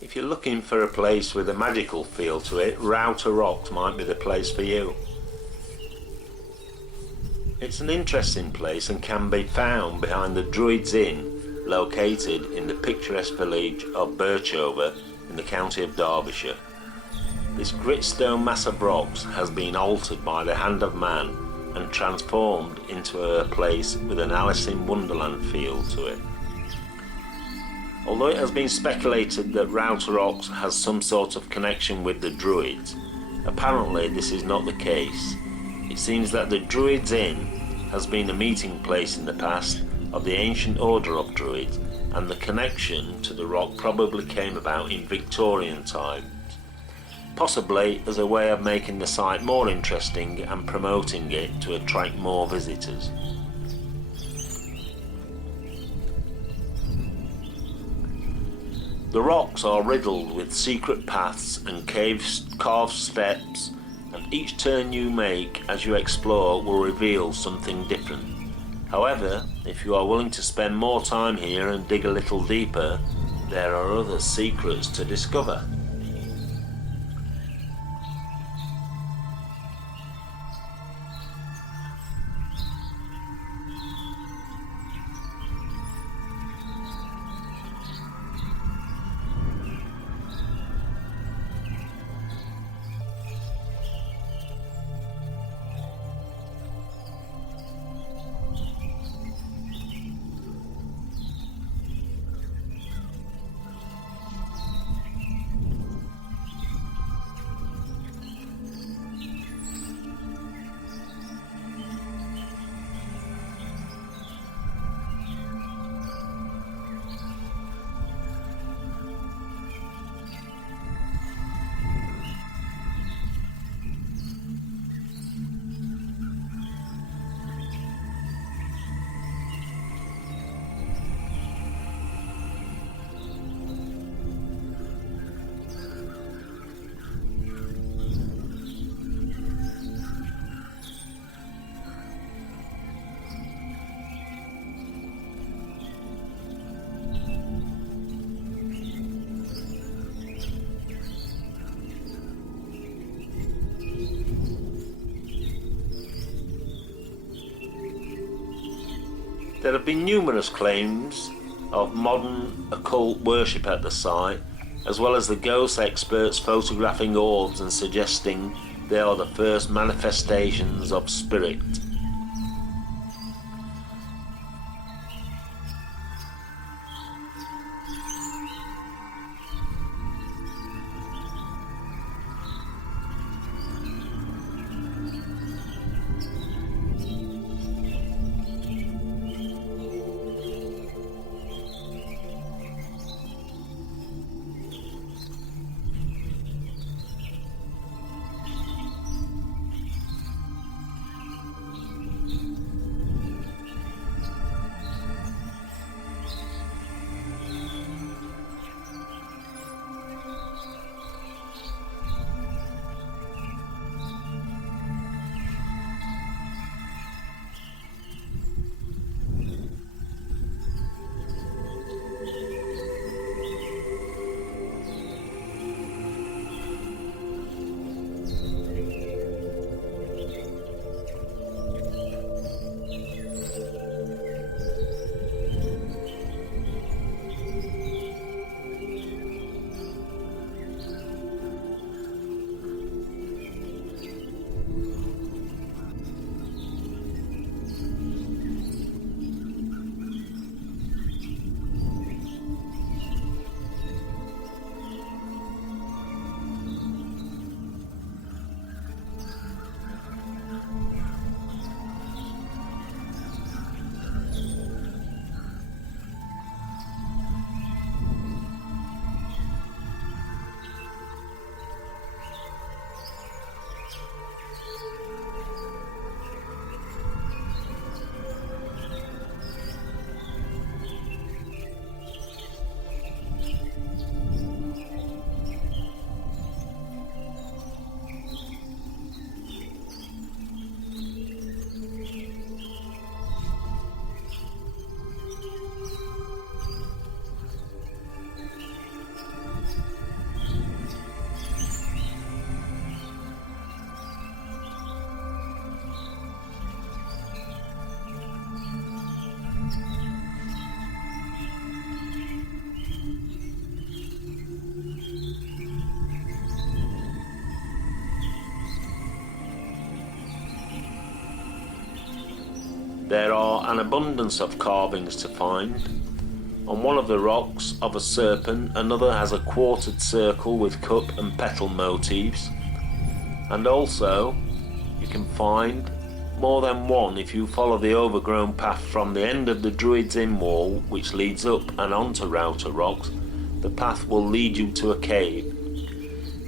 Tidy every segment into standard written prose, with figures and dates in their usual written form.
If you're looking for a place with a magical feel to it, Rowter Rocks might be the place for you. It's an interesting place and can be found behind the Druids Inn, located in the picturesque village of Birchover in the county of Derbyshire. This gritstone mass of rocks has been altered by the hand of man and transformed into a place with an Alice in Wonderland feel to it. Although it has been speculated that Rowter Rocks has some sort of connection with the Druids, apparently this is not the case. It seems that the Druids Inn has been a meeting place in the past of the ancient order of Druids, and the connection to the rock probably came about in Victorian times, possibly as a way of making the site more interesting and promoting it to attract more visitors. The rocks are riddled with secret paths and carved steps, and each turn you make as you explore will reveal something different. However, if you are willing to spend more time here and dig a little deeper, there are other secrets to discover. There have been numerous claims of modern occult worship at the site, as well as the ghost experts photographing orbs and suggesting they are the first manifestations of spirit. There are an abundance of carvings to find. On one of the rocks of a serpent, another has a quartered circle with cup and petal motifs, and also you can find more than one if you follow the overgrown path from the end of the Druids Inn wall, which leads up and onto Rowter Rocks. The path will lead you to a cave.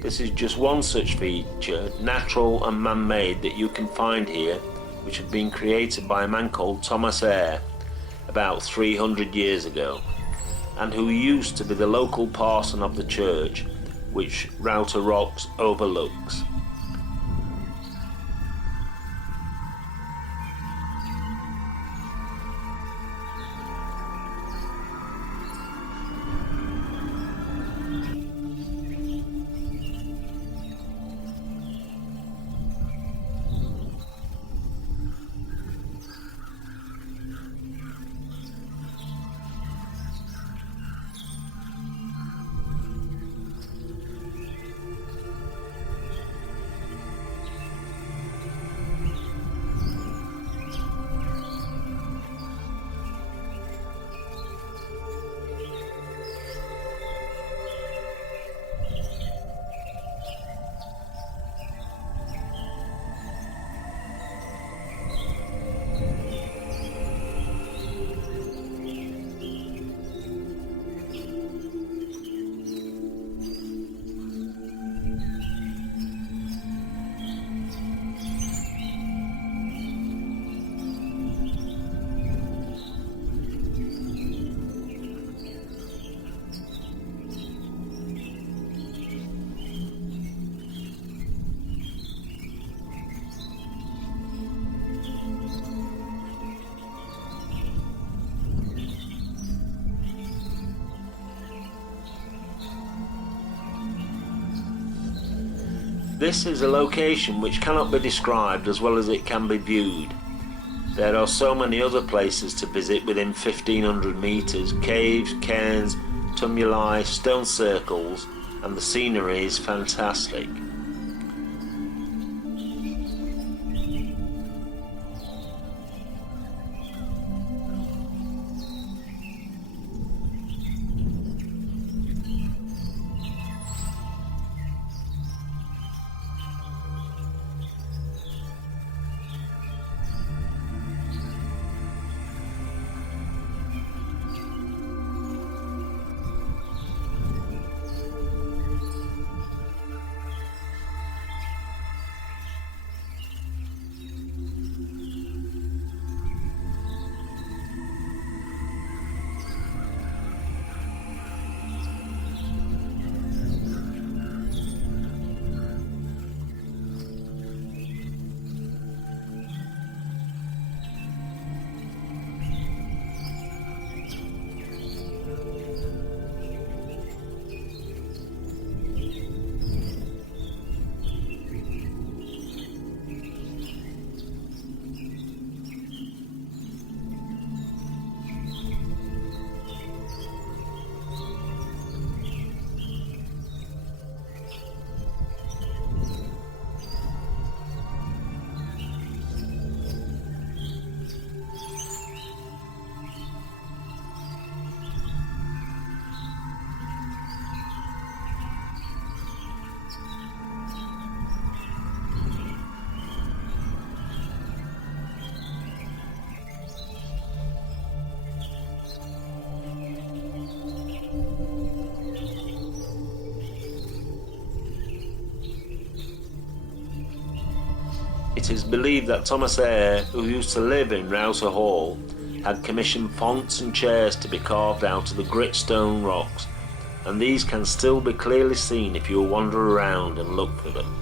This is just one such feature, natural and man-made, that you can find here, which had been created by a man called Thomas Eyre about 300 years ago, and who used to be the local parson of the church which Rowter Rocks overlooks. This is a location which cannot be described as well as it can be viewed. There are so many other places to visit within 1500 metres, caves, cairns, tumuli, stone circles, and the scenery is fantastic. It is believed that Thomas Eyre, who used to live in Rowter Hall, had commissioned fonts and chairs to be carved out of the gritstone rocks, and these can still be clearly seen if you wander around and look for them.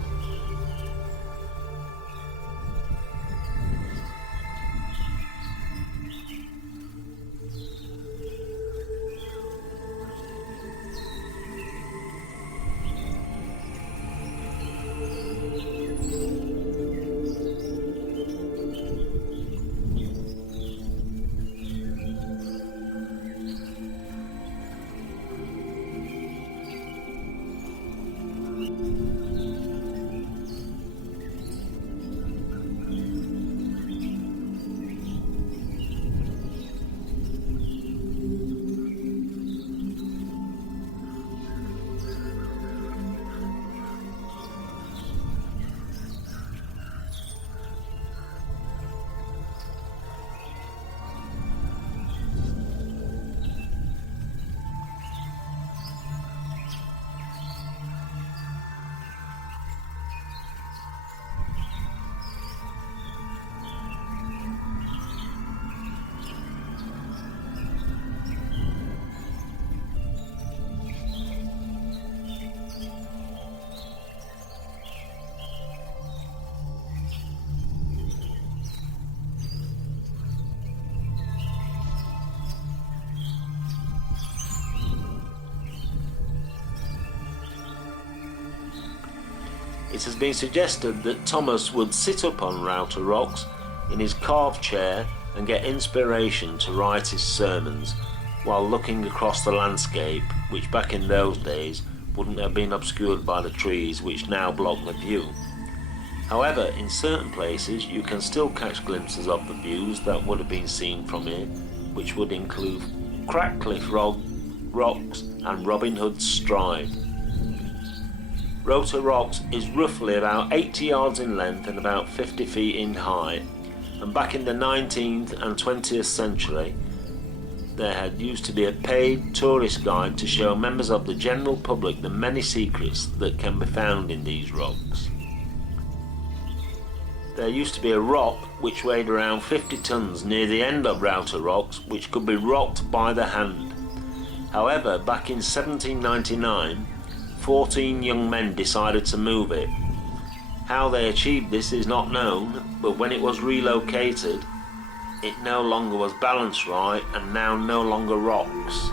It has been suggested that Thomas would sit up on Rowter Rocks in his carved chair and get inspiration to write his sermons while looking across the landscape, which back in those days wouldn't have been obscured by the trees which now block the view. However, in certain places you can still catch glimpses of the views that would have been seen from here, which would include Crackcliffe Rocks and Robin Hood's Stride. Rowter Rocks is roughly about 80 yards in length and about 50 feet in height, and back in the 19th and 20th century there had used to be a paid tourist guide to show members of the general public the many secrets that can be found in these rocks. There used to be a rock which weighed around 50 tons near the end of Rowter Rocks, which could be rocked by the hand. However, back in 1799, 14 young men decided to move it. How they achieved this is not known, but when it was relocated, it no longer was balanced right and now no longer rocks.